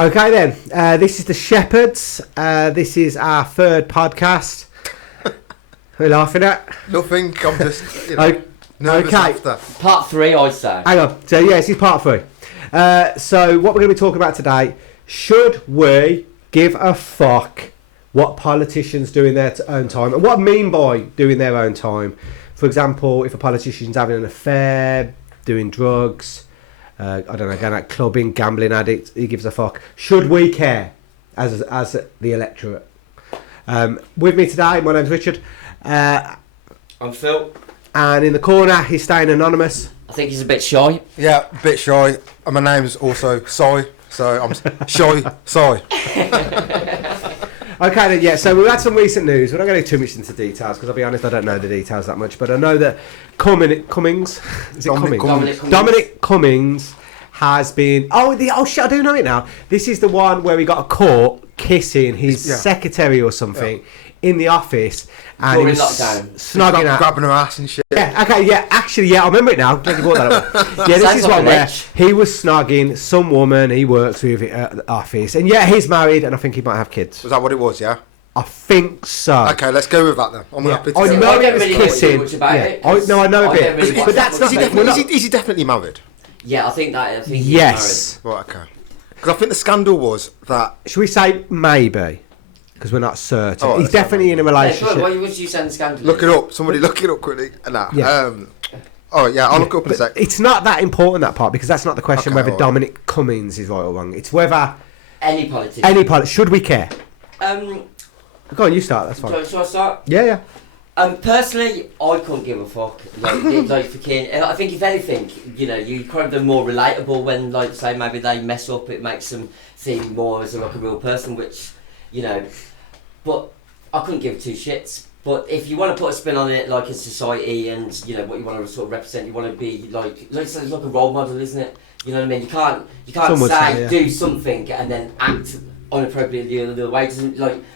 Okay then, this is the Shepherds. This is our third podcast. We're laughing at nothing. I'm just nervous after. Part 3, I'd say. Hang on. So yeah, this is part 3. So what we're going to be talking about today: should we give a fuck what politicians do in their own time, and what I mean by doing their own time? For example, if a politician's having an affair, doing drugs. I don't know, going out clubbing, gambling addict, he gives a fuck. Should we care as the electorate? With me today, my name's Richard. I'm Phil. And in the corner, he's staying anonymous. I think he's a bit shy. Yeah, a bit shy. And my name's also Cy, so I'm shy, Cy. Okay then, yeah, so we've had some recent news. We're not going to go too much into details, because I'll be honest, I don't know the details that much, but I know that Cummings, is it Cummings? Dominic Cummings has been, oh shit, I do know it now. This is the one where he got caught kissing his secretary or something in the office, and he was snogging her, grabbing her ass and shit. Yeah, okay, yeah, actually, yeah, I remember it now. Glad you brought that up. Yeah, this is one where he was snogging some woman he works with at the office, and yeah, he's married, and I think he might have kids. Was that what it was? Yeah. I think so. Okay, let's go with that then. I'm happy to I know it was really kissing. Know I know a bit, really but that's not. Is he definitely married? Yeah, I think yes. He's married. Right, okay. Because I think the scandal was that. Should we say maybe? Because we're not certain. Oh, he's definitely in a relationship. Yeah, why would you say the scandal? Look it up. Somebody look it up quickly. Nah. Yeah. I'll look it up in a sec. It's not that important, that part, because that's not the question whether right. Dominic Cummings is right or wrong. It's whether any politician. Should we care? Go on, you start. That's fine. Shall I start? Yeah. Personally, I couldn't give a fuck. Like for kin. I think if anything, you kind of are more relatable when, like, say, maybe they mess up. It makes them seem more as like a real person, which, But I couldn't give two shits. But if you want to put a spin on it, like in society, and what you want to sort of represent, you want to be like it's like a role model, isn't it? You know what I mean? You can't say do something and then act inappropriately the other way,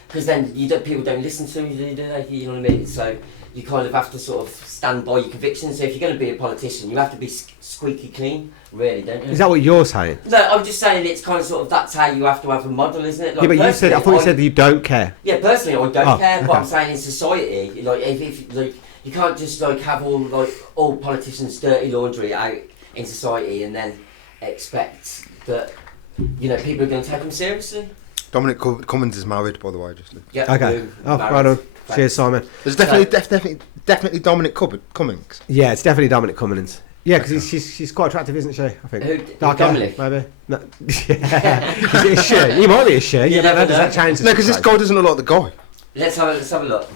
because then people don't listen to you, do they? You know what I mean? So you kind of have to sort of stand by your convictions. So if you're going to be a politician, you have to be squeaky clean, really, don't you? Is that what you're saying? No, I'm just saying it's kind of sort of that's how you have to have a model, isn't it? Like, yeah, but you said, I thought you said that you don't care. Yeah, personally, I don't care. Okay. But I'm saying in society, like if like you can't just like have all politicians' dirty laundry out in society and then expect that people are going to take them seriously. Dominic Cummings is married, by the way. Just yeah. Okay. Right on. Cheers, Simon. There's definitely Dominic Cummings. Yeah, it's definitely Dominic Cummings. Yeah, because she's quite attractive, isn't she? I think. Who? Dominic? Maybe. No. Yeah. Is it a she? He might be a she. You never know. Does that change? No, because this guy doesn't look like the guy. Let's have a look.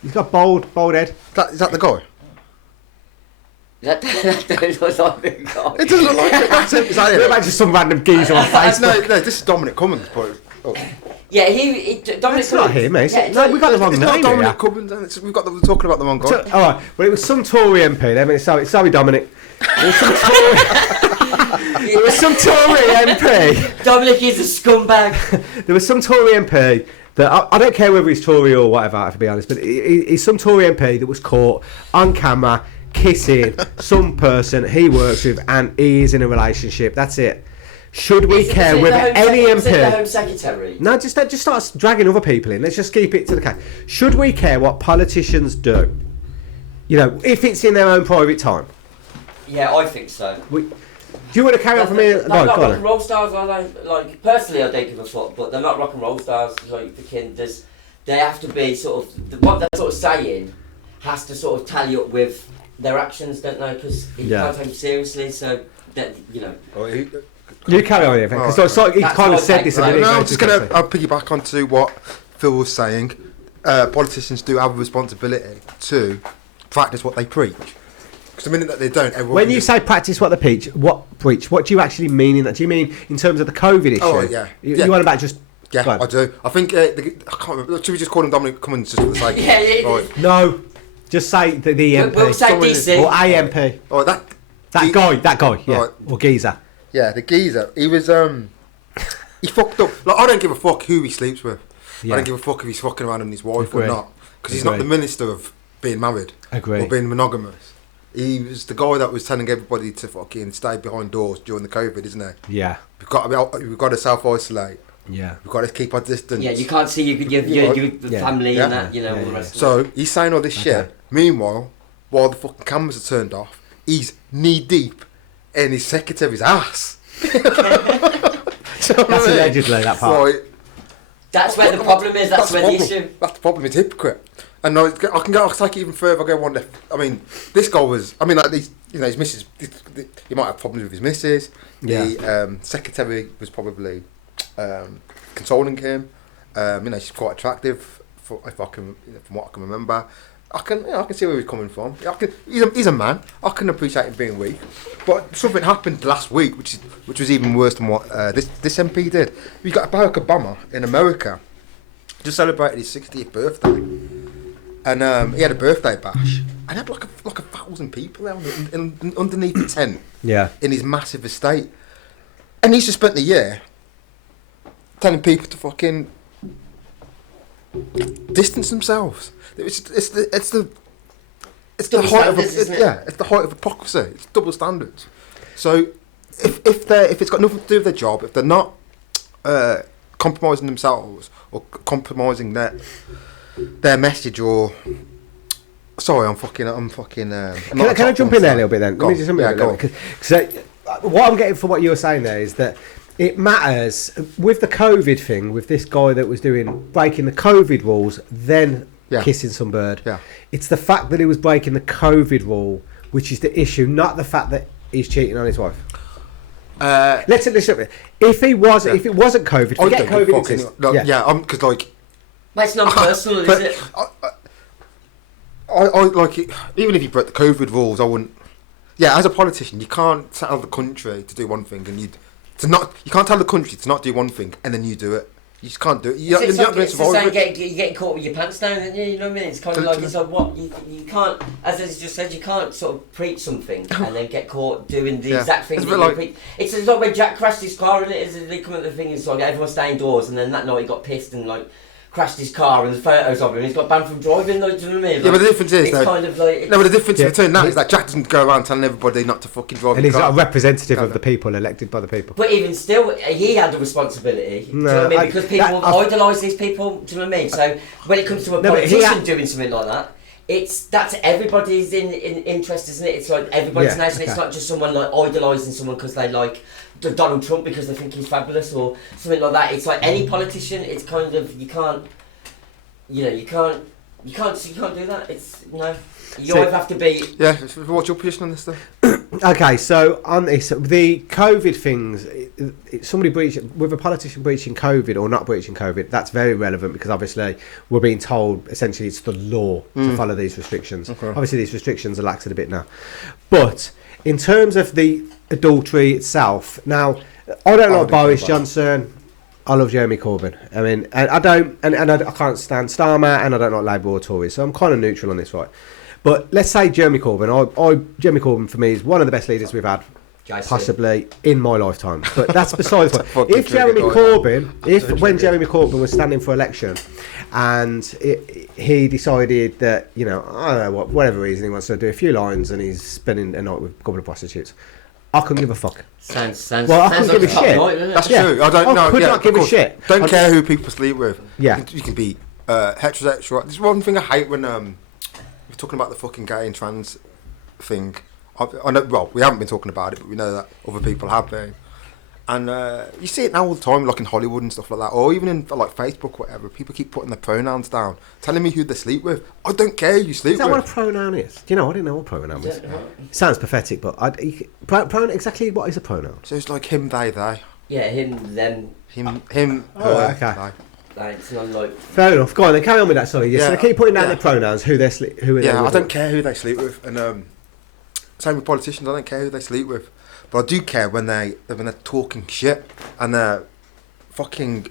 He's got bald head. Is that the guy? That don't look like the guy. It doesn't look like it. That's it. Is that it? Look like just some random geezer on Facebook. No, this is Dominic Cummings. Yeah, Dominic That's not him, mate. Yeah, no, we got the wrong it's name. Not Dominic Cummings. We're talking about the wrong guy. All right. Well, it was some Tory MP. Then it's sorry, Dominic. There was some Tory MP. Dominic is a scumbag. There was some Tory MP that I don't care whether he's Tory or whatever, to be honest, but he's some Tory MP that was caught on camera kissing some person he works with, and he is in a relationship. That's it. Should we care whether any MP... the Home Secretary? No, just start dragging other people in. Let's just keep it to the case. Should we care what politicians do? If it's in their own private time. Yeah, I think so. Do you want to carry on from here? Not rock and roll stars, are they? Like, personally, I don't give a fuck, but they're not rock and roll stars. Like, they have to be sort of... What they're sort of saying has to sort of tally up with their actions, don't they? Because you can't take them seriously, so... You carry on here, because he kind of said this a minute ago. No, I'm just going to piggyback onto what Phil was saying. Politicians do have a responsibility to practice what they preach. Because the minute that they don't, everyone... When you say practice what they preach, what do you actually mean in that? Do you mean in terms of the COVID issue? Oh, yeah. You want about just... Yeah, I do. I think... I can't remember. Should we just call him Dominic Cummings just for the sake of it? Right. No. Just say the MP. We'll say DC. Or AMP. Oh, that guy, yeah. Right. Or geezer. Yeah, the geezer. He was, he fucked up. Like, I don't give a fuck who he sleeps with. Yeah. I don't give a fuck if he's fucking around with his wife or not. Because he's not the minister of being married. Agree. Or being monogamous. He was the guy that was telling everybody to fucking stay behind doors during the COVID, isn't he? Yeah. We've got to self-isolate. Yeah. We've got to keep our distance. Yeah, you can't see your family and that, all the rest of it. So he's saying all this shit. Meanwhile, while the fucking cameras are turned off, he's knee deep in his secretary's ass. That's allegedly that part. Right. That's where the problem is. That's where the issue. That's the problem. He's a hypocrite. And I'll take it even further. I'll go one left. I mean, this guy was. I mean, like these, his missus. He might have problems with his missus. Yeah. The secretary was probably consoling him. She's quite attractive, from what I can remember. I can see where he's coming from. He's a man. I can appreciate him being weak. But something happened last week, which was even worse than what this MP did. We got Barack Obama in America, just celebrated his 60th birthday, and he had a birthday bash, and had like 1,000 people there underneath the tent. Yeah. In his massive estate, and he's just spent the year telling people to fucking distance themselves. It's the height of it's the height of hypocrisy. It's double standards. So if it's got nothing to do with their job, if they're not compromising themselves or compromising their message, or sorry, I'm fucking. Can I jump in there a little bit then? Let me just jump in there a little bit. So what I'm getting from what you were saying there is that it matters with the COVID thing, with this guy that was breaking the COVID rules, then kissing some bird. Yeah. It's the fact that he was breaking the COVID rule, which is the issue, not the fact that he's cheating on his wife. Let's listen. If it wasn't COVID, forget COVID. Because like, but it's not personal, is it? I like it. Even if you broke the COVID rules, I wouldn't. Yeah, as a politician, you can't tell the country to do one thing and you can't tell the country to not do one thing and then you do it. You just can't do it. You're not going to survive. You're getting caught with your pants down, aren't you? You know what I mean? It's kind of like, it's like what you can't, as I just said, you can't sort of preach something and then get caught doing the exact thing that you preach. It's like when Jack crashed his car, and they come at the thing, it's like everyone stay indoors, and then that night he got pissed and like crashed his car, and the photos of him, he's got banned from driving, like, do you know what I mean? Like, yeah, but the difference is, it's kind of like... No, but the difference between that is that Jack doesn't go around telling everybody not to fucking drive and he's not a representative of the people, elected by the people. But even still, he had a responsibility, do you know what I mean? Because people idolise these people, do you know what I mean? So when it comes to a politician doing something like that, that's everybody's in interest, isn't it? It's like everybody's nice, and it's not just someone like idolising someone because they like Donald Trump because they think he's fabulous or something like that. It's like any politician, it's kind of, you can't do that. It's you either have to be. Yeah, what's your position on this stuff? Okay, so on this, the COVID things, somebody with a politician breaching COVID or not breaching COVID, that's very relevant because obviously we're being told essentially it's the law to follow these restrictions. Okay. Obviously these restrictions are laxed a bit now, but in terms of the adultery itself, now I don't like Boris Johnson. I love Jeremy Corbyn. I mean, I can't stand Starmer, and I don't like Labour or Tories, so I'm kind of neutral on this, right? But let's say Jeremy Corbyn. Jeremy Corbyn for me is one of the best leaders we've had, possibly in my lifetime. But that's beside the point. If Jeremy Corbyn, when Jeremy Corbyn was standing for election, and he decided that I don't know whatever reason he wants to do a few lines, and he's spending a night with a couple of prostitutes, I couldn't give a fuck. Sounds I couldn't give a shit. That's true. I don't know. I could not give a shit. Don't care who people sleep with. Yeah. You can be heterosexual. There's one thing I hate when we're talking about the fucking gay and trans thing. I know. Well, we haven't been talking about it, but we know that other people have been. And you see it now all the time, like in Hollywood and stuff like that, or even in like Facebook, whatever. People keep putting their pronouns down, telling me who they sleep with. I don't care who you sleep with. Is that what a pronoun is? Do you know? I didn't know what a pronoun was. It sounds pathetic, but pronoun exactly what is a pronoun? So it's like him, they. Yeah, him, them. Him. Oh, okay. It's not like... Fair enough. Go on then. Carry on with that. Sorry. So they keep putting down their pronouns. Who they who are they with? I don't care who they sleep with, and same with politicians. I don't care who they sleep with. But I do care when they're talking shit and they're fucking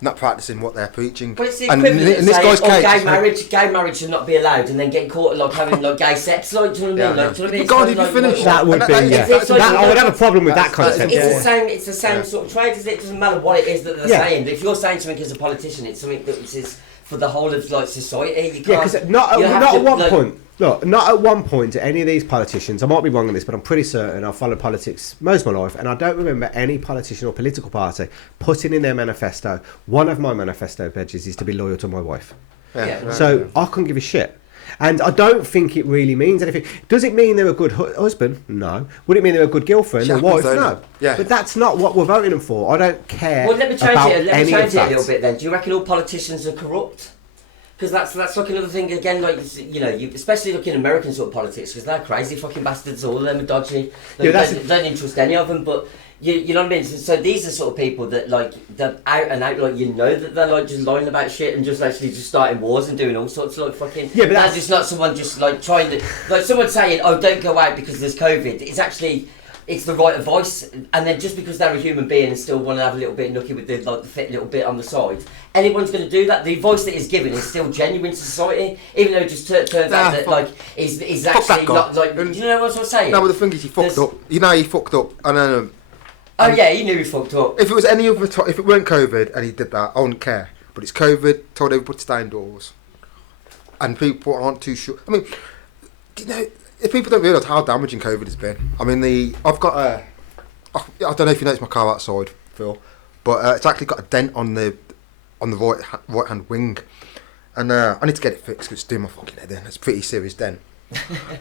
not practicing what they're preaching. But it's the equivalent in this guy's case, gay marriage should not be allowed, and then getting caught like having like gay sex, like, do you know what I mean? Like, but God, if you finish that would be I would have a problem with that concept. It's the same sort of trade, isn't it? It doesn't matter what it is that they're saying. But if you're saying something as a politician, it's something that is for the whole of like society. You Yeah, can't. because not you have at to, one like- point. Look, not at one point do any of these politicians, I might be wrong on this, but I'm pretty certain I've followed politics most of my life, and I don't remember any politician or political party putting in their manifesto, one of my manifesto pledges is to be loyal to my wife. Yeah. right, So I couldn't give a shit. And I don't think it really means anything. Does it mean they're a good husband? No. Would it mean they're a good girlfriend or wife? No. Yeah. But that's not what we're voting them for. I don't care. Well, let me change about it. Let me any change of it a that. little bit. Then, do you reckon all politicians are corrupt? Because that's like another thing again. Like you especially looking at American sort of politics, because they're crazy fucking bastards. All of them are dodgy. Like, Yeah, don't interest any of them. But you know what I mean. So these are sort of people that like they're out and out. Like that they're like just lying about shit and just actually just starting wars and doing all sorts of like fucking. Yeah, but that's just not someone just like trying to like someone saying, oh, don't go out because there's COVID. It's actually. It's the right advice, and then just because they're a human being and still want to have a little bit nookie with the fit little bit on the side, anyone's going to do that. The advice that is given is still genuine to society, even though it just turns out that like is actually not like. Do you know what I'm saying? No, but the thing is, he fucked up. You know, he fucked up. And oh yeah, he knew he fucked up. if it was any other if it weren't COVID and he did that, I wouldn't care. But it's COVID. Told everybody to stay indoors, and people aren't too sure. I mean, you know. If people don't realise how damaging COVID has been, I mean, I've got a, I don't know if you noticed my car outside, Phil, but it's actually got a dent on the right hand wing, and I need to get it fixed because it's doing my fucking head in. It's a pretty serious dent.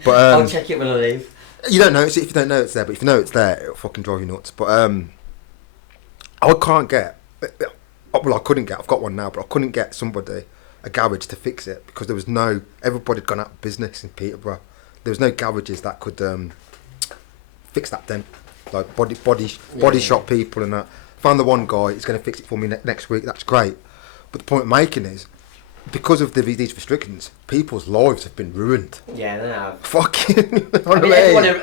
But I'll check it when I leave. you don't notice it if you don't know it's there, but if you know it's there, it'll fucking drive you nuts. But I can't get, well, I couldn't get. I've got one now, but I couldn't get somebody a garage to fix it because there was no. Everybody had gone out of business in Peterborough. There was no garages that could fix that dent, like body shop people and that. Found the one guy. He's going to fix it for me next week. That's great. But the point I'm making is, because of these restrictions, people's lives have been ruined. Yeah, they have. Fucking. I mean,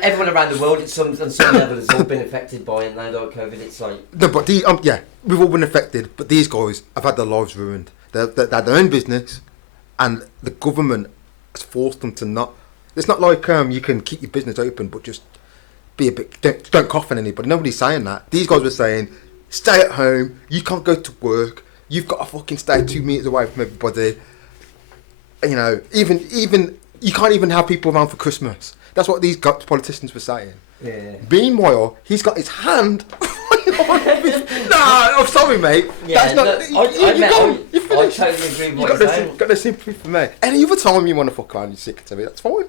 everyone around the world, on some level, has all been affected by it. Now, like COVID, it's like. No, but yeah, we've all been affected. But these guys have had their lives ruined. They had their own business, and the government has forced them to not. It's not like you can keep your business open, but just be a bit. Don't cough on anybody. Nobody's saying that. These guys were saying, stay at home. You can't go to work. You've got to fucking stay 2 meters away from everybody. You know, even you can't even have people around for Christmas. That's what these politicians were saying. Yeah. Meanwhile, he's got his hand. No, I'm sorry, mate. Yeah, That's not. I totally agree with what you're saying. Got no sympathy for me. Any other time you want to fuck around, you're sick to me. That's fine.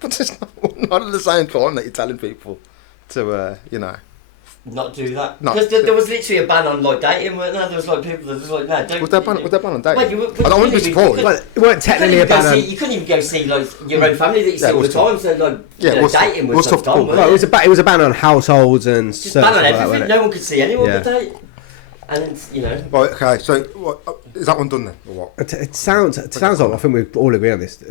But it's not at the same time that you're telling people to, Not do that. No. Because there was literally a ban on like dating, weren't there? There was like people that was like, no, don't. Was there a ban on dating? Well, I wouldn't be surprised. Well, it weren't technically a ban on. You couldn't even go see like your own family that you see all the was tough. time. So like, Yeah, you know, dating was tough to done. pull. Wasn't Well, it? it was a ban on households and Just certain ban on stuff like that, everything. wasn't it? No one could see anyone Yeah. but date. And you know. Right, okay, so what, is that one done then, or what? It sounds like, I think we all agree on this.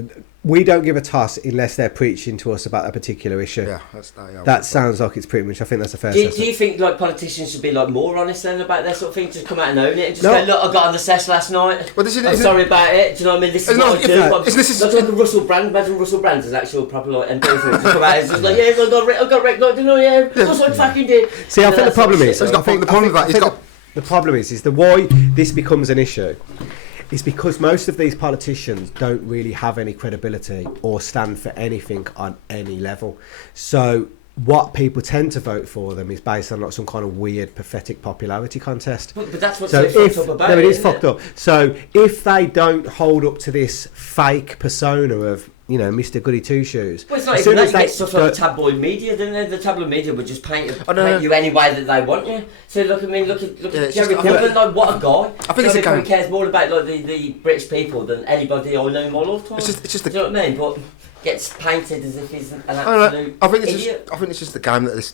We don't give a toss unless they're preaching to us about a particular issue. Yeah, that's that. Yeah, That sounds like it's pretty much. I think that's a fair Do assessment. you think like politicians should be like more honest then about their sort of thing? Just come out and own it and just No. go, look, I got on the sesh last night. Well, this is- I'm isn't- sorry about it. Do you know what I mean? This is It's what not- I if- do. no, But this is- that's like a Russell Brand. Imagine Russell Brand as actual proper like MP for it to come out and just like, yeah, I got wrecked. Like, you know, yeah, that's what I fucking did. See, I think the problem is. He's got the problem with that. He's got. The problem is the why this becomes an issue is because most of these politicians don't really have any credibility or stand for anything on any level. So what people tend to vote for them is based on like some kind of weird pathetic popularity contest. But that's what's So so if fucked up about no, it is isn't fucked up. So if they don't hold up to this fake persona of Mr. Goody Two Shoes, Well, it's not as even soon that. as You they get stuff like the tabloid media, don't they? The tabloid media would just paint know. you any way that they want you. So look at Yeah, at it's Jerry just- Corbyn, like what a guy. I think it's a probably game. cares more about like the British people than anybody I know in my lifetime. It's just Do you know what I mean? But gets painted as if he's an I don't know. absolute I think it's idiot. just. I think it's just the game that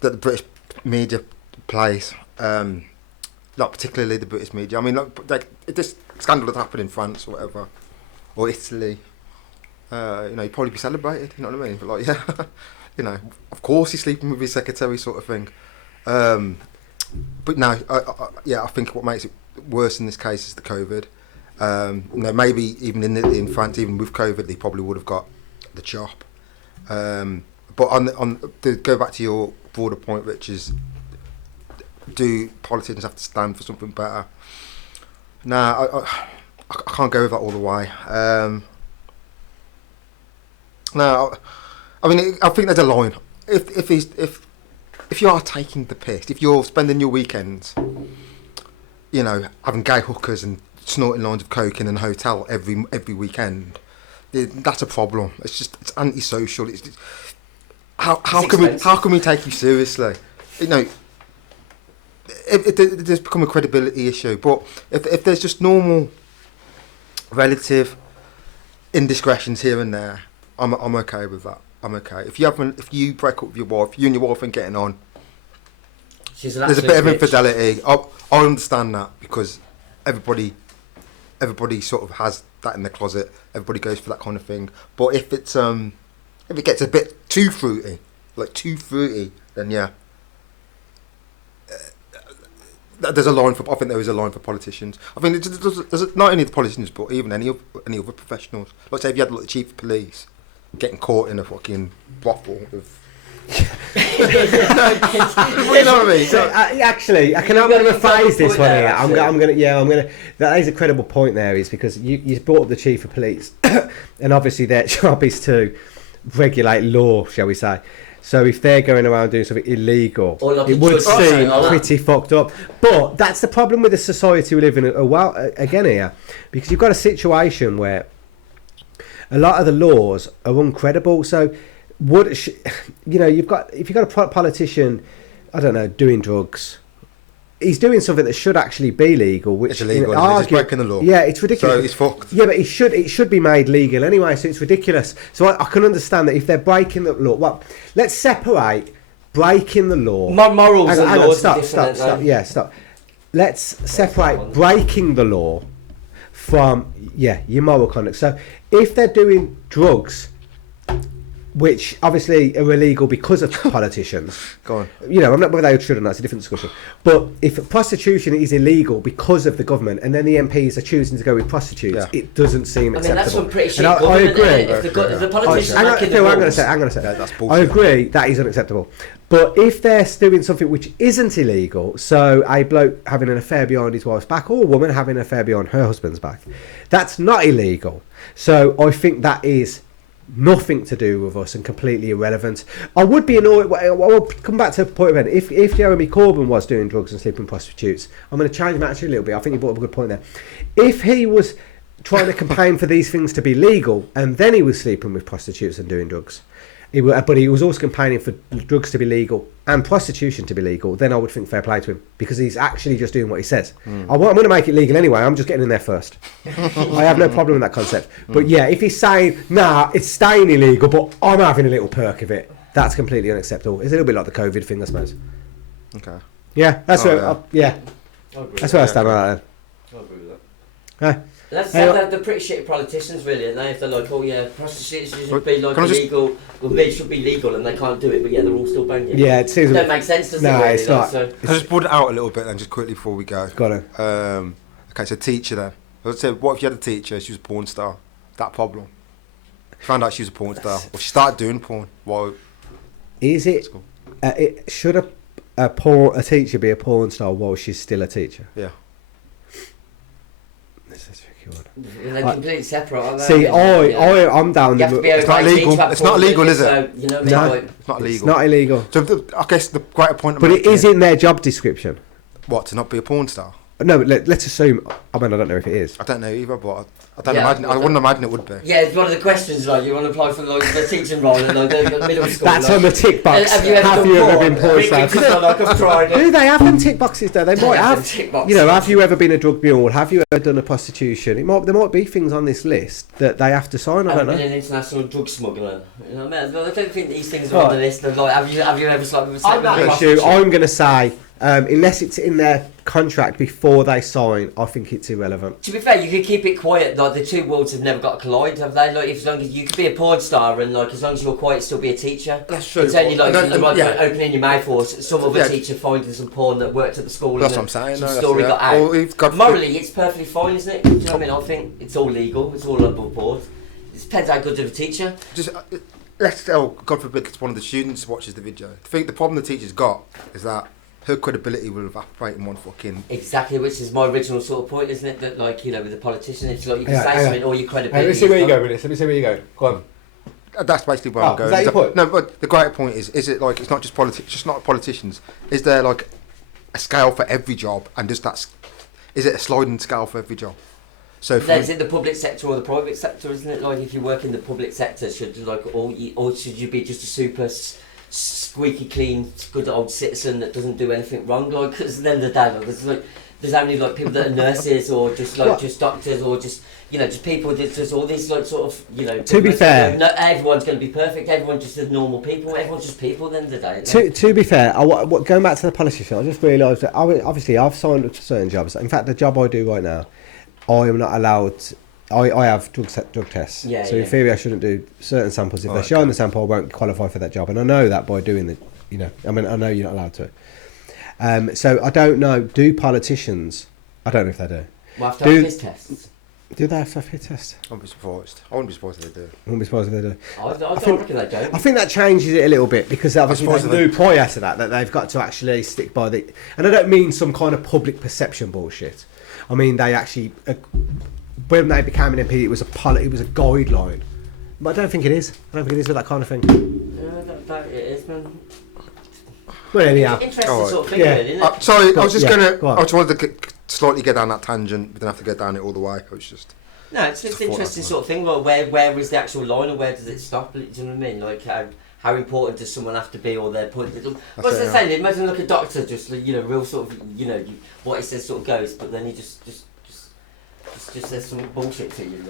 the British media plays. Not particularly the British media. I mean, like this scandal that happened in France or whatever, or Italy. You'd probably be celebrated. You know what I mean? But like, yeah, of course he's sleeping with his secretary, sort of thing. But no, I think what makes it worse in this case is the COVID. Maybe even in France, even with COVID, they probably would have got the chop. But to go back to your broader point, which is, do politicians have to stand for something better? Nah, I can't go with that all the way. No, I mean, I think there's a line. If you are taking the piss, if you're spending your weekends, you know, having gay hookers and snorting lines of coke in a hotel every weekend, that's a problem. It's antisocial. How can we take you seriously? You know, there's become a credibility issue. But if there's just normal, relative indiscretions here and there, I'm okay with that. I'm okay. If you break up with your wife, you and your wife ain't getting on, there's a bit of infidelity. I understand that because everybody sort of has that in the closet. Everybody goes for that kind of thing. But if it gets a bit too fruity, then yeah. There's a line for. I think there is a line for politicians. I think there's not only the politicians, but even any other professionals. Like say if you had like the chief of police getting caught in a fucking brothel with. You know what I mean? So, actually, I'm going to rephrase this one here. I'm gonna. That is a credible point. There is because you brought up the chief of police, and obviously their job is to regulate law, shall we say? So if they're going around doing something illegal, it would seem pretty fucked up. But that's the problem with the society we live in again here, because you've got a situation where a lot of the laws are uncredible. So if you've got a politician, I don't know, doing drugs. He's doing something that should actually be legal, which it's illegal. He's breaking the law. Yeah, it's ridiculous. So he's fucked. Yeah, but it should be made legal anyway. So it's ridiculous. So I can understand that if they're breaking the law. Well, let's separate breaking the law. Morals and laws. Stop. Yeah, stop. Let's separate breaking the law from your moral conduct. So if they're doing drugs, which obviously are illegal because of politicians. Go on. You know, I'm not whether they should or not, it's a different discussion. But if prostitution is illegal because of the government and then the MPs are choosing to go with prostitutes, it doesn't seem acceptable. That's some pretty shit I agree. If the politicians I'm going to say. That's bullshit. I agree, that is unacceptable. But if they're doing something which isn't illegal, so a bloke having an affair behind his wife's back or a woman having an affair behind her husband's back, that's not illegal. So I think that is nothing to do with us and completely irrelevant. I would be annoyed. I'll come back to the point of it. If Jeremy Corbyn was doing drugs and sleeping with prostitutes, I'm going to change him actually a little bit. I think you brought up a good point there. If he was trying to campaign for these things to be legal and then he was sleeping with prostitutes and doing drugs, but he was also campaigning for drugs to be legal and prostitution to be legal, then I would think fair play to him because he's actually just doing what he says. I'm going to make it legal anyway. I'm just getting in there first. I have no problem with that concept. But yeah, if he's saying, nah, it's staying illegal, but I'm having a little perk of it, that's completely unacceptable. It's a little bit like the COVID thing, I suppose. Okay. Yeah, that's where I stand on that then. I agree with that. They're pretty shitty politicians, really, and if they're like, oh yeah, prostitution should be like illegal, well, they should be legal, and they can't do it, but yeah, they're all still banging. Yeah, it seems. It don't make sense, does it? No, really, it's not. So. I'll just put it out a little bit then, just quickly before we go. Got it. Okay, so teacher then. I would say, what if you had a teacher, she was a porn star? That problem. Found out she was a porn star, or she started doing porn. Well, is it? Should a teacher be a porn star while she's still a teacher? Yeah. They're completely separate, aren't they? See, I'm down. It's not illegal. It's not illegal, is it? So, you know, No, it's not illegal. It's not illegal. So I guess the greater point. But it is in their job description. What, to not be a porn star? No, but let's assume. I mean, I don't know if it is. I don't know either, but I don't imagine. I wouldn't imagine it would be. Yeah, it's one of the questions. Like, you want to apply for the teaching role in like, the middle school. That's on the tick box. Have you ever been porn star? Do they have them tick boxes though? They might have. You know, have you ever been a drug mule? Have you ever done a prostitution? There might be things on this list that they have to sign. I don't know. Been an international drug smuggler. You know what I mean? I don't think these things are on the list. Of, like, have you ever slept with a prostitute? I'm going to say. Unless it's in their contract before they sign, I think it's irrelevant. To be fair, you could keep it quiet. Like the two worlds have never got to collide, have they? Like, as long as you could be a porn star and like as long as you're quiet, still be a teacher. That's true. It's only like opening your mouth or some other teacher finding some porn that worked at the school. That's and what I'm saying. Some story got out. Well, morally, it's perfectly fine, isn't it? Do you know what I mean? I think it's all legal. It's all above board. It depends how good of a teacher. Just let's God forbid, it's one of the students watches the video. The problem the teacher's got is that her credibility will evaporate in one fucking. Exactly, which is my original sort of point, isn't it? That, like, you know, with the politician, it's like you can Yeah, say yeah. something, all your credibility. Let me see where you go with this. Let me see where you go. Go on. That's basically where I'm going. Is that your point? No, but the greater point is it like it's not just just not politicians? Is there like a scale for every job, and is it a sliding scale for every job? So Is it the public sector or the private sector, isn't it? Like, if you work in the public sector, should like or should you be just a super squeaky clean, good old citizen that doesn't do anything wrong? Like, because at the end of the day, like, there's only like people that are nurses or just like just doctors or just, you know, just people that just all these like sort of, you know. To be fair, not everyone's going to be perfect. Everyone's just as normal people. Everyone's just people at the end of the day. To be fair, going back to the politician, I just realised that obviously I've signed up to certain jobs. In fact, the job I do right now, I am not allowed. I have drug tests. Yeah, so in theory, I shouldn't do certain samples. If they're showing the sample, I won't qualify for that job, and I know that by doing the. You know, I mean, I know you're not allowed to. So I don't know. Do politicians? I don't know if they do. Well, have to have his tests. Do they have to have his test? I wouldn't be surprised. I wouldn't be surprised if they do. I wouldn't be surprised if they do. I don't reckon they don't. I think that changes it a little bit because obviously suppose they knew prior to that they've got to actually stick by the. And I don't mean some kind of public perception bullshit. I mean they actually, when they became an MP, it was a guideline. But I don't think it is. I don't think it is with that kind of thing. That it is, man. Well, anyhow. Interesting Alright. sort of thing, Yeah. really, isn't it? Sorry, I was just Go on. I just wanted to slightly get down that tangent, but didn't have to go down it all the way. I was just. No, it's just an interesting sort of thing. Like, where is the actual line, or where does it stop? Do you know what I mean? Like, how important does someone have to be, or their point? What's I saying? Imagine like a doctor, just, you know, real sort of, you know, what he says sort of goes, but then he just says some bullshit to you.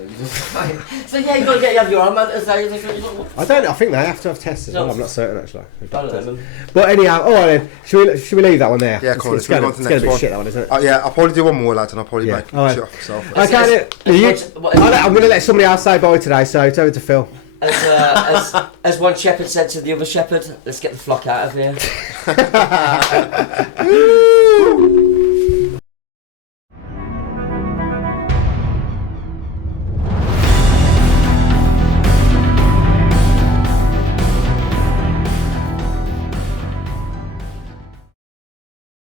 So yeah, you got to have your arm out to say. I don't. I think they have to have tests as well. I'm not certain actually. I don't know. But anyhow, all right then. Should we leave that one there? Yeah, come on. It's going to be one. shit that one, isn't it? Yeah, I'll probably do one more, lads, and I'll probably make All right. shit off myself. Okay, I'm going to let somebody else say bye today, so it's over to Phil. As one shepherd said to the other shepherd, let's get the flock out of here.